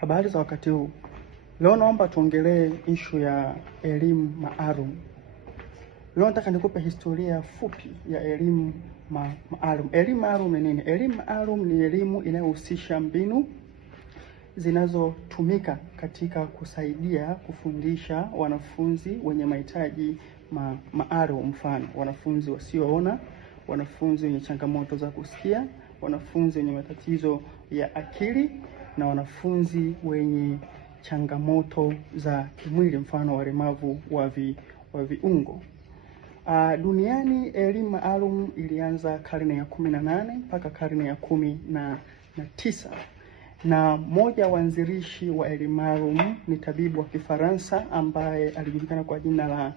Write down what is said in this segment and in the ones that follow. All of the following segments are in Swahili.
Habari za wakati huu. Leo naomba tuongelee issue ya elimu maalum. Leo nataka nikupe historia fupi ya elimu maalum. Elimu maalum ni nini? Elimu maalum ni elimu inayohusisha mbinu zinazotumika katika kusaidia kufundisha wanafunzi wenye mahitaji maalum, mfano wanafunzi wasioona, wanafunzi wenye changamoto za kusikia, wanafunzi wenye matatizo ya akili na wanafunzi wenye changamoto za kimwili, mfano walemavu wa viungo. Duniani elimu maalum ilianza karne ya 18 mpaka karne ya 19. Na mmoja wa waanzilishi wa elimu maalum ni tabibu wa Kifaransa ambaye alijulikana kwa jina la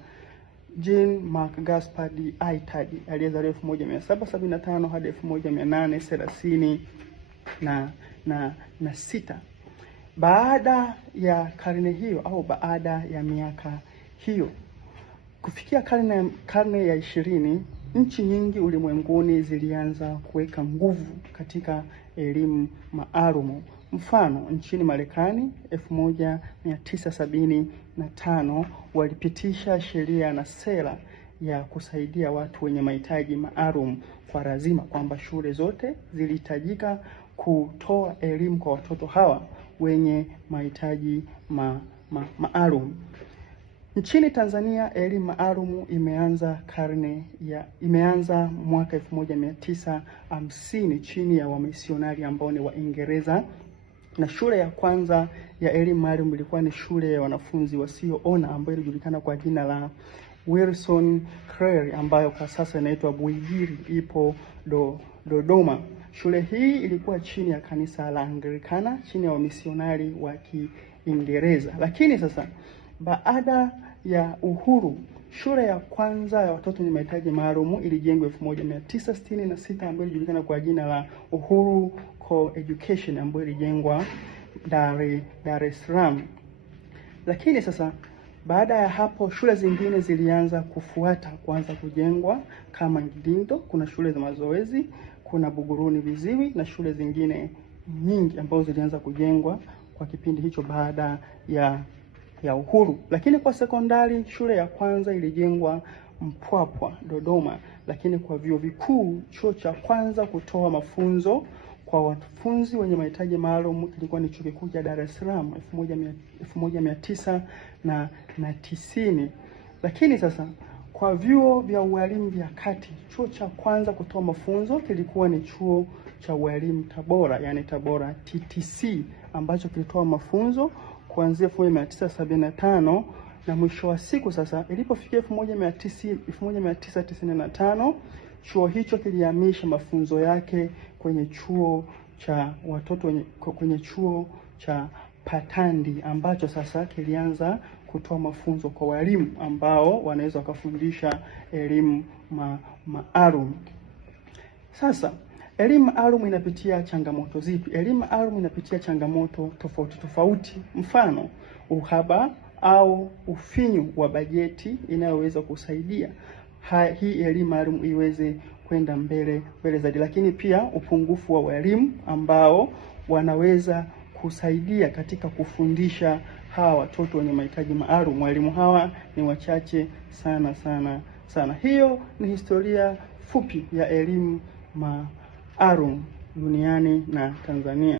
Jean-Marc Gaspard Itard, aliyezaliwa 1775 hadi 1836. Baada ya karne hiyo au baada ya miaka hiyo, kufikia karne ya 20, nchi nyingi ulimwenguni zilianza kuweka nguvu katika elimu maalum. Mfano, nchini Marekani 1975 walipitisha sheria na sera ya kusaidia watu wenye mahitaji maalum kwa lazima, kwamba shule zote zilihitajika kutoa elimu kwa watoto hawa wenye mahitaji maalum. Nchini Tanzania elimu maalum imeanza mwaka 1950 chini ya wamisionari ambao ni Waingereza, na shule ya kwanza ya elimu maalum ilikuwa ni shule ya wanafunzi wasioona ambayo ilijulikana kwa jina la Wilson Clare, ambayo kwa sasa inaitwa Buigiri, ipo Dodoma. Shule hii ilikuwa chini ya kanisa la Anglikana chini ya wamisionari wa Kiingereza. Lakini sasa baada ya uhuru, shule ya kwanza ya watoto wenye mahitaji maalum ilijengwa 1966 ambayo ilijulikana kwa jina la Uhuru Co-Education, ambayo ilijengwa Dar es Salaam. Lakini sasa baada ya hapo shule zingine zilianza kuanza kujengwa kama Ngidindo, kuna shule za Mazoezi, kuna Buguruni Viziwi na shule zingine nyingi ambazo zilianza kujengwa kwa kipindi hicho baada ya uhuru. Lakini kwa sekondari shule ya kwanza ilijengwa Mpwapwa, Dodoma, lakini kwa vyuo vikuu chuo cha kwanza kutoa mafunzo kwa wanafunzi wenye mahitaji maalum kilikuwa ni Chuo Kikuu cha Dar es Salaam 1990. Lakini sasa kwa vyuo vya ualimu vya kati, chuo cha kwanza kutoa mafunzo kilikuwa ni Chuo cha Ualimu Tabora, yani Tabora TTC, ambacho kilitoa mafunzo kuanzia 1975, na mwisho wa siku sasa ilipofikia 1995 chuo hicho kilihamisha mafunzo yake kwenye chuo cha watoto kwenye chuo cha Patandi, ambacho sasa kilianza kutoa mafunzo kwa walimu ambao wanaweza wakafundisha elimu maalum. Sasa elimu maalum inapitia changamoto zipi? Elimu maalum inapitia changamoto tofauti. Mfano, uhaba au ufinyu wa bajeti inayoweza kusaidia hii elimu maalum iweze kwenda mbele zaidi. Lakini pia upungufu wa walimu ambao wanaweza kusaidia katika kufundisha hawa watoto wenye mahitaji maalum. Walimu hawa ni wachache sana. Hiyo ni historia fupi ya elimu maalum duniani na Tanzania.